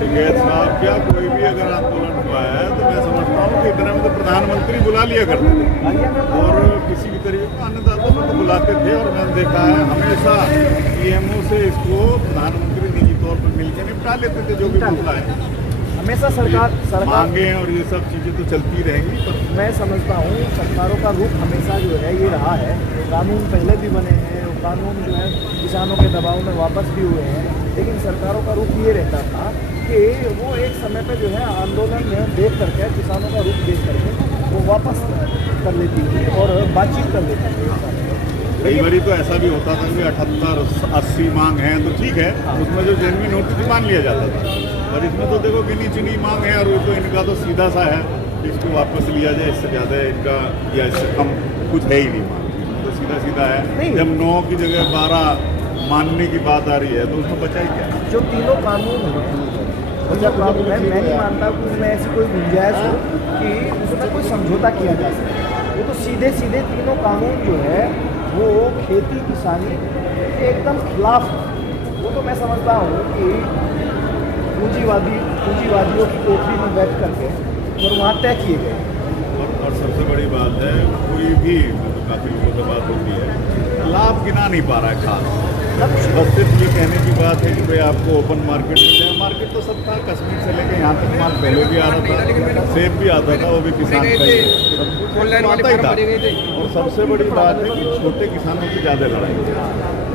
टिकैत साहब क्या कोई भी अगर आंदोलन हुआ है तो मैं समझता हूँ कि इतने में तो प्रधानमंत्री बुला लिया करते थे और किसी भी तरीके का अन्नदाता को बुलाते थे। और मैंने देखा है हमेशा पीएमओ से इसको प्रधानमंत्री निजी तौर पर मिलकर निपटा लेते थे जो भी मसला है। हमेशा सरकार मांगे और ये सब चीज़ें तो चलती रहेंगी। पर मैं समझता हूँ सरकारों का रुख हमेशा जो है ये रहा है। कानून पहले भी बने हैं, वो कानून जो है किसानों के दबाव में वापस भी हुए हैं, लेकिन सरकारों का रुख ये रहता था कि वो एक समय पे जो है आंदोलन में देख करके किसानों का रुख देख करके वो वापस कर लेती थी और बातचीत कर लेती थी। कई बारी तो ऐसा भी होता था कि 78-80 मांग है तो ठीक है, उसमें जो जेन्युइन होती थी मान लिया जाता था। और इसमें तो देखो गिनी चुनी मांग है और वो तो इनका तो सीधा सा है, इसको वापस लिया जाए, इससे ज़्यादा इनका या इससे कम कुछ है ही नहीं मांग, तो सीधा सीधा है। जब 9 की जगह 12 मानने की बात आ रही है तो उसमें बचा ही क्या। जो तीनों कानून है मैं नहीं मानता कि उसमें ऐसी कोई गुंजाइश हो कि उसमें कोई समझौता किया जा सके। वो तो सीधे सीधे तीनों कानून जो है वो खेती किसानी के एकदम खिलाफ है। वो तो मैं समझता हूँ कि पूंजीवादियों की कोठरी में बैठ करके और वहाँ तय किए गए। और सबसे बड़ी बात है कोई भी मतलब काफ़ी लोगों से बात होती है लाभ गिना नहीं पा रहा है खास। बस सिर्फ ये कहने की बात है कि भाई आपको ओपन मार्केट मिल जाए। मार्केट तो सब था, कश्मीर से लेकर यहाँ तक माल पहले भी आ रहा था, सेब भी आता था, वो भी किसान का आता ही था। और सबसे बड़ी बात है कि छोटे किसानों की ज़्यादा लड़ाई है।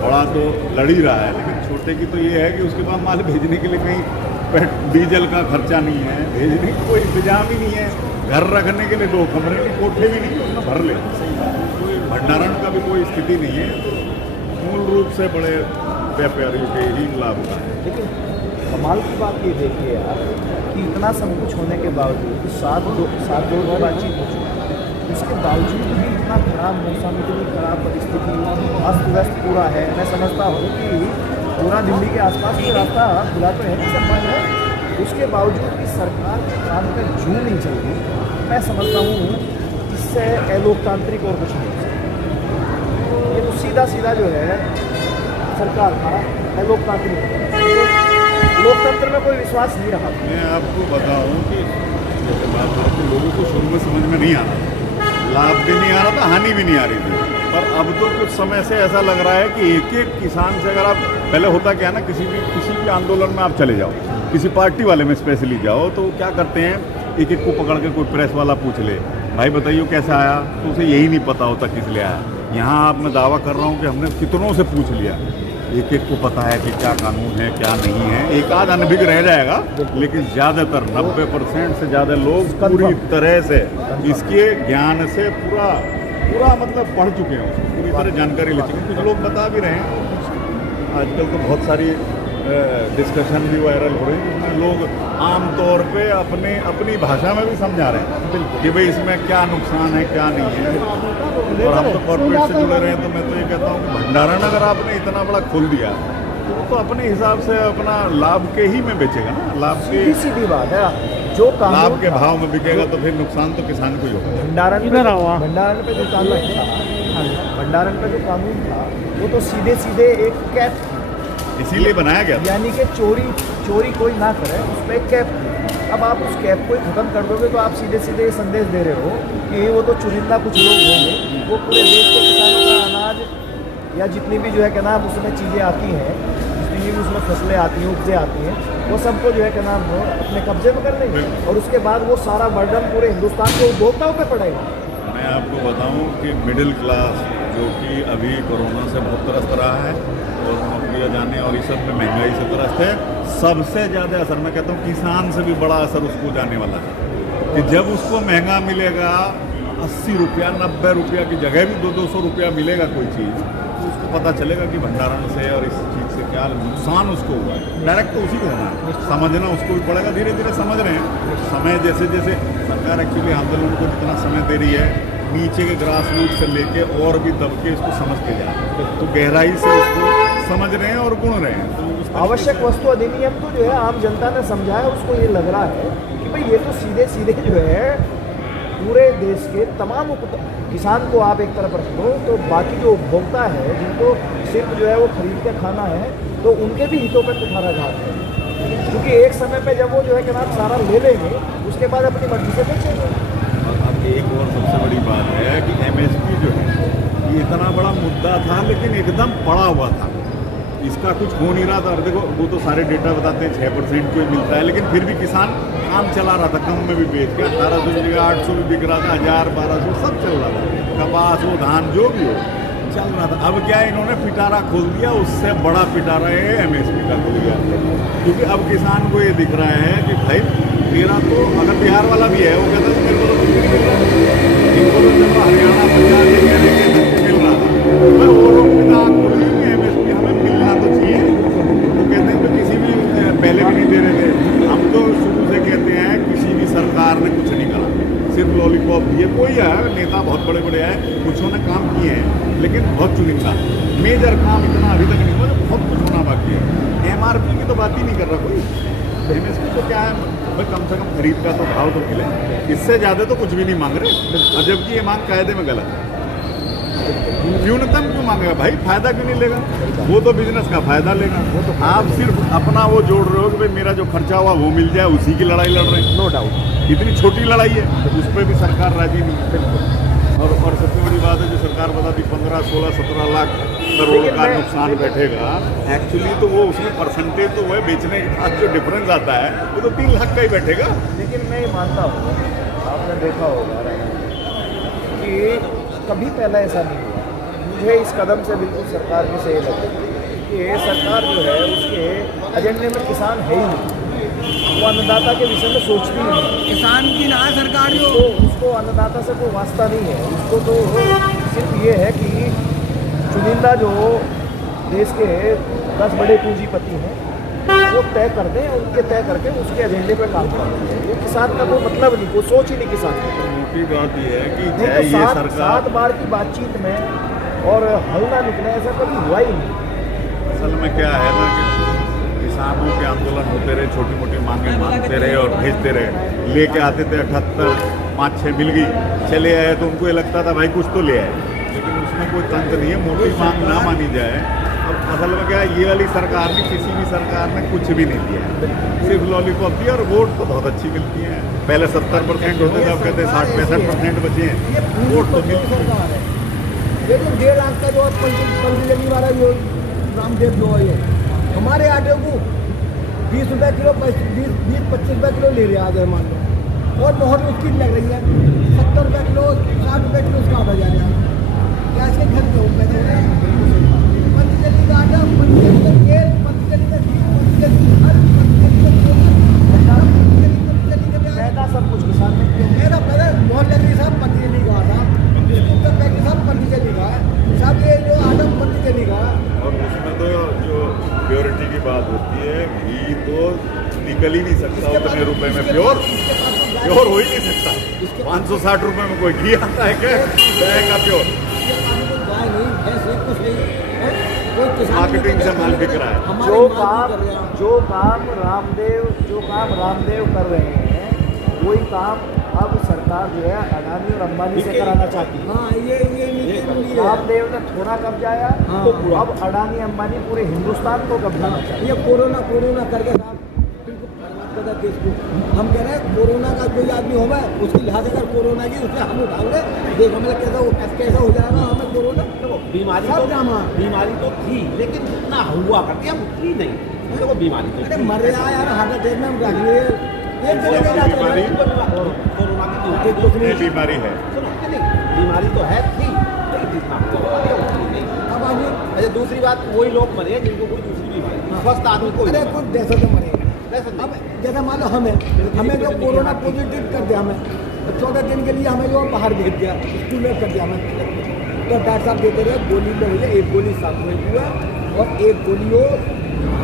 बड़ा तो लड़ ही रहा है, लेकिन छोटे की तो ये है कि उसके पास माल भेजने के लिए कहीं डीजल का खर्चा नहीं है, भेजने की कोई इंतजाम ही नहीं है, घर रखने के लिए 2 कमरे की कोठे भी नहीं, उसमें भर ले, कोई भंडारण का भी कोई स्थिति नहीं है। तो मूल रूप से बड़े व्यापारियों के ही लाभ होता है। लेकिन कमाल की बात ये देखिए यार कि इतना सब कुछ होने के बावजूद 7 जोड़ की बातचीत हो चुकी है, उसके बावजूद भी इतना खराब मौसम, इतनी खराब परिस्थिति, अस्त व्यस्त पूरा है। मैं समझता हूँ कि पूरा दिल्ली के आसपास ये रास्ता खुला तो है, सब बंद है, उसके बावजूद भी सरकार के काम पर जू नहीं चल रही। मैं समझता हूँ इससे अलोकतांत्रिक और कुछ नहीं। ये तो सीधा सीधा जो है सरकार का अलोकतांत्रिक, लोकतंत्र में कोई विश्वास नहीं रहा। मैं आपको बताऊं कि जैसे बात है कि लोगों को शुरू में समझ में नहीं आ रहा, लाभ भी नहीं आ रहा था, हानि भी नहीं आ रही थी। पर अब तो कुछ समय से ऐसा लग रहा है कि एक एक किसान से अगर आप, पहले होता क्या है ना, किसी भी आंदोलन में आप चले जाओ, किसी पार्टी वाले में स्पेशली जाओ, तो क्या करते हैं एक एक को पकड़ के कोई प्रेस वाला पूछ ले, भाई बताइए कैसा आया, तो उसे यही नहीं पता होता किस लिए आया। यहाँ आप मैं दावा कर रहा हूँ कि हमने कितनों से पूछ लिया, एक एक को पता है कि क्या कानून है क्या नहीं है। एक आध अनभिज्ञ रह जाएगा, लेकिन ज़्यादातर 90% से ज़्यादा लोग पूरी तरह से इसके ज्ञान से पूरा मतलब पढ़ चुके हैं, उसको पूरी तरह जानकारी ले चुके हैं। कुछ लोग बता भी रहे हैं, आजकल तो बहुत सारी डिस्कशन भी वायरल हो रही है जिसमें लोग आमतौर पे अपनी भाषा में भी समझा रहे हैं कि भाई इसमें क्या नुकसान है क्या नहीं है। और हम तो कॉर्पोरेट से जुड़े रहे हैं, तो मैं तो ये कहता हूँ कि भंडारण अगर आपने इतना बड़ा खोल दिया तो अपने हिसाब से अपना लाभ के ही में बेचेगा ना, लाभ के सीधी बात है। जो लाभ के भाव में बिकेगा तो फिर नुकसान तो किसान को ही होगा। भंडारण पे जो कानून था, भंडारण पे जो कानून था वो तो सीधे सीधे एक कैप, इसीलिए बनाया गया, यानी कि चोरी कोई ना करे, उस पर एक कैप थी। अब आप उस कैप को खत्म कर दोगे तो आप सीधे सीधे संदेश दे रहे हो कि वो तो चुनिंदा कुछ लोग होंगे, वो पूरे देश के किसानों का अनाज या जितनी भी जो है क्या नाम उसमें चीज़ें आती हैं, जितनी भी उसमें फसलें आती हैं, उपजें आती हैं, वो सबको जो है क्या नाम अपने कब्जे में कर लेंगे और उसके बाद वो सारा बर्डन पूरे हिंदुस्तान के उपभोक्ताओं पर पड़ेगा। मैं आपको बताऊं कि मिडिल क्लास जो कि अभी कोरोना से बहुत त्रस्त रहा है और नौकरियाँ जाने और इस सब में महंगाई से त्रस्त है, सबसे ज़्यादा असर मैं कहता हूँ किसान से भी बड़ा असर उसको जाने वाला है कि जब उसको महंगा मिलेगा 80 रुपया 90 रुपया की जगह भी 200 रुपया मिलेगा कोई चीज़, तो उसको पता चलेगा कि भंडारण से और इस चीज़ से क्या नुकसान उसको हुआ है। डायरेक्ट तो उसी को होना है, समझना उसको भी पड़ेगा। धीरे धीरे समझ रहे हैं, समय जैसे जैसे सरकार एक्चुअली आंदोलन को जितना समय दे रही है, नीचे के ग्रास रूट से लेके और भी दबके इसको समझते जाए तो गहराई से उसको समझ रहे हैं और गुण रहे हैं। तो आवश्यक वस्तु अधिनियम तो जो है आम जनता ने समझाया, उसको ये लग रहा है कि भाई ये तो सीधे सीधे जो है पूरे देश के तमाम किसान को आप एक तरफ रख दो तो बाकी जो उपभोक्ता है जिनको सिर्फ जो है वो खरीद के खाना है तो उनके भी हितों पर कुठाराघात है। क्योंकि एक समय पे जब वो जो है कि नाम सारा ले लेंगे उसके बाद अपनी मर्जी से बेचेंगे। और अब एक और सबसे बड़ी बात है कि एमएसपी जो है ये इतना बड़ा मुद्दा था लेकिन एकदम पड़ा हुआ था, इसका कुछ हो नहीं रहा था। और देखो वो तो सारे डेटा बताते हैं 6% को ही मिलता है, लेकिन फिर भी किसान काम चला रहा था, कम में भी बेच के 1800 की जगह 800 भी बिक रहा था, 1000-1200 सब चल रहा था, कपास हो धान जो भी हो चल रहा था। अब क्या है इन्होंने पिटारा खोल दिया, उससे बड़ा पिटारा है एमएसपी का खोल दिया, क्योंकि अब किसान को ये दिख रहा है कि भाई मेरा तो अगर बिहार वाला भी है वो कहता है मेरे को तो कुछ नहीं मिल रहा, इनको तो चलो हरियाणा पंजाब ये कह रहे हैं मिल रहा था, मैं वो लोग भी ना खोल रही है एमएसपी हमें मिलना तो चाहिए। वो कहते हैं तो किसी भी पहले भी नहीं दे रहे थे, हम तो शुरू से कहते हैं किसी भी सरकार ने कुछ नहीं करा, सिर्फ लॉलीपॉप दिए। कोई है नेता बहुत बड़े बड़े हैं, कुछ ने काम किए हैं लेकिन बहुत चुनिंदा, मेजर काम इतना अभी तक नहीं हुआ, बहुत कुछ होना बाकी है। एमआरपी की तो बात ही नहीं कर रहा कोई, एमएसपी तो क्या है भाई कम से कम खरीद का तो भाव तो मिले, इससे ज़्यादा तो कुछ भी नहीं मांग रहे। और जबकि ये मांग कायदे में गलत है, न्यूनतम क्यों मांगेगा भाई, फायदा क्यों नहीं लेगा, वो तो बिजनेस का फायदा लेगा। आप सिर्फ अपना वो जोड़ रहे हो कि भाई मेरा जो खर्चा हुआ वो मिल जाए, उसी की लड़ाई लड़ रहे हैं। नो डाउट इतनी छोटी लड़ाई है उस पर भी सरकार राजी नहीं। और सबसे बड़ी बात है जो सरकार बताती 15, 16, 17 लाख करोड़ का नुकसान बैठेगा, एक्चुअली तो वो उसमें परसेंटेज तो वह बेचने के बाद जो डिफरेंस आता है वो तो 3 लाख का ही बैठेगा। लेकिन मैं ये मानता हूँ, आपने देखा होगा कि कभी पहले ऐसा नहीं हुआ। मुझे इस कदम से बिल्कुल सरकार की सही लगती है कि ये सरकार जो है उसके एजेंडे में किसान है ही नहीं, वो अन्नदाता के विषय में सोचती ही नहीं। किसान की ना सरकार जो उसको अन्नदाता से कोई वास्ता नहीं है, उसको तो सिर्फ ये है कि चुनिंदा जो देश के 10 बड़े पूंजीपति हैं वो तय कर दें और उनके तय करके उसके एजेंडे पर काम करते हैं। वो किसान का कोई मतलब नहीं, कोई सोच ही नहीं किसान की। मोटी बात यह है कि नहीं तो ये सरकार 7 बार की बातचीत में और हल ना निकले ऐसा कभी हुआ ही नहीं। असल में क्या है ना कि किसानों के आंदोलन होते रहे, छोटी मोटी मांगे मांगते रहे और भेजते रहे, लेके आते थे 78, 5-6 मिल गई, चले आए तो उनको ये लगता था भाई कुछ तो ले आए, लेकिन उसमें कोई तंत्र नहीं है, मोटी मांग ना मानी जाए। अब असल में क्या है ये वाली सरकार ने, किसी भी सरकार ने कुछ भी नहीं दिया है, सिर्फ लॉलीपॉप दिया और वोट तो बहुत अच्छी मिलती है। पहले 70% होते थे, अब कहते हैं 60-65% बचे हैं, वोट तो मिलती है। लेकिन 1.5 लाख का जो पंचजनी वाला जो रामदेव जो है हमारे आटे को 20 रुपये किलो, 20-25 रुपये किलो ले रहे आज मान लो, और बहुत मुश्किल लग रही है 70 रुपये किलो, 60 रुपये किलो उसका आटा जा रहा है। क्या इसके घर के पैसे हो रहे हैं? पंचजनी का आटा, पंचजनी का तेल, पंचजनी का घी, पंचजनी हर पैदा सब कुछ किसान ने किया। मेरा पहले बहुत लग रही साहब पंचजनी का आटा, इसको तक पैकेट साहब पंचजनी का है साहब, ये जो आटा पंचजनी का है। और उसमें तो जो प्योरिटी की बात होती है, घी तो निकल ही नहीं सकता उतने रुपए में, प्योर हो ही नहीं सकता। 560 रुपए में कोई घी आता है क्या गाय का प्योर? गाय नहीं, भैंस नहीं, कुछ नहीं है, कोई किसान मार्केटिंग से माल बिक रहा है। हमारे जो माल काम भी कर रहे हैं। जो काम रामदेव कर रहे हैं वही काम अब सरकार जो है अडानी और अंबानी से कराना चाहती है। हाँ ये नीति रूढ़ी है। रामदेव ने थोड़ा कब्जाया, हाँ। तो अब अडानी अंबानी पूरे हिंदुस्तान को कब्जाना चाहिए। ये कोरोना करके साहब बिल्कुल बर्बाद कर दिया देश को। हम कह रहे हैं कोरोना का कोई आदमी होगा उसकी लिहाज अगर कोरोना की उससे हम उठाओगे, देखो मतलब कैसा हो जाएगा हमें कोरोना। देखो बीमारी सब तो जामा। बीमारी तो थी लेकिन जितना हुआ करती है उतनी नहीं। देखो बीमारी तो अरे थी। मर रहा यार, हार्ट अटैक में हम रख लिए एक जगह का इलाज कर रहे हैं। कोरोना की एक बीमारी तो तो ये बीमारी है। सुनो नहीं, बीमारी तो है थी लेकिन जितना हुआ है उतनी नहीं। अब आगे अच्छा दूसरी बात, वही लोग मरे जिनको कोई दूसरी बीमारी, स्वस्थ आदमी को अरे कुछ दहशत में मरेगा। दहशत अब जैसे मान लो हमें जो कोरोना पॉजिटिव कर दिया, हमें तो 14 दिन के लिए हमें जो बाहर भेज दिया, स्कूल में कर दिया हमें, तो डॉक्टर साहब देते रहे गोली में भैया एक गोली साफ हुआ और एक गोली हो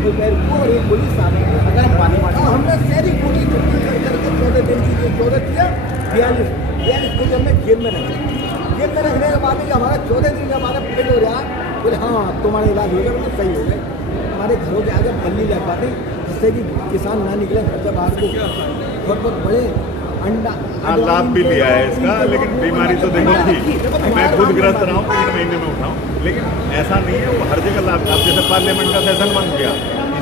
दोपहर को और एक गोली साफ अगर पानी मारा। हमने सारी गोली छुट्टी कर करके 14 दिन की 14 किया, 42 गोली हमने जेल में रखा। जेल में रखने के बाद ही हमारा 14 दिन का हमारा पेट हो रहा, बोले हाँ तुम्हारा इलाज हो गया, मतलब सही हो गए। हमारे घरों के आगे पल्ली लग पाते जिससे कि किसान ना निकले खर्चा बाहर को, बहुत बड़े अंडा लाभ भी लिया है इसका, लेकिन बीमारी तो देखो थी। मैं खुद ग्रस्त रहा हूँ, 3 महीने में उठाऊँ, लेकिन ऐसा नहीं है वो हर जगह लाभ। अब जैसे पार्लियामेंट का सेशन बंद किया,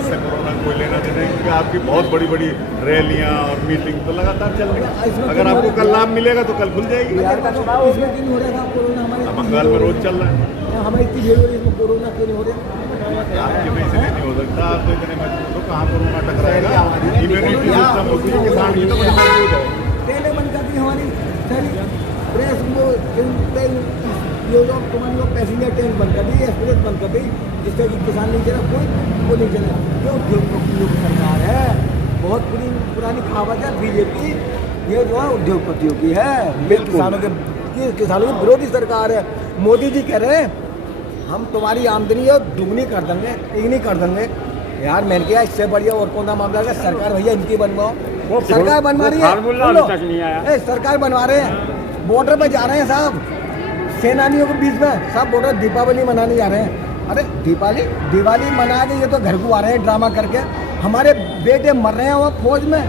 इससे कोरोना कोई लेना देना नहीं, क्योंकि आपकी बहुत बड़ी बड़ी रैलियां और मीटिंग तो लगातार चल रही है। अगर आपको कल लाभ मिलेगा तो कल खुल जाएगी। बिहार का चुनाव इसमें क्यों नहीं हो रहा था कोरोना हमारे? अब बंगाल में रोज चल रहा है, हमारी इतनी भीड़ हो रही है, इसमें कोरोना क्यों नहीं हो रहा? आपके में इसलिए नहीं हो सकता। आप तो इतने मजबूत हो, कहाँ कोरोना टकराएगा। इम्यूनिटी सिस्टम होती है किसान की, तो बड़ी मजबूत है। पहले बंद कर दी हमारी सारी प्रेस तुम्हारी वो पैसेंजर ट्रेन बंद कर दी, एक्सप्रेस बंद कर दी, जिससे कि किसान नहीं चला, कोई वो नहीं चला। जो उद्योगपतियों की सरकार है, बहुत पुरानी कहावत है बीजेपी, ये जो है उद्योगपतियों की है, किसानों की विरोधी सरकार है। मोदी जी कह रहे हैं हम तुम्हारी आमदनी है दुगनी कर देंगे, तिगनी कर देंगे। यार मैंने कहा इससे बढ़िया और कौन सा मामला है? सरकार भैया इनकी बनवाओ, सरकार बनवा रही है, सरकार बनवा रहे हैं, बॉर्डर पे जा रहे हैं साहब, सेनानियों के बीच में सब बॉर्डर दीपावली मनाने जा रहे हैं। अरे दिवाली मना के ये तो घर को आ रहे हैं ड्रामा करके, हमारे बेटे मर रहे हैं वहाँ फौज में।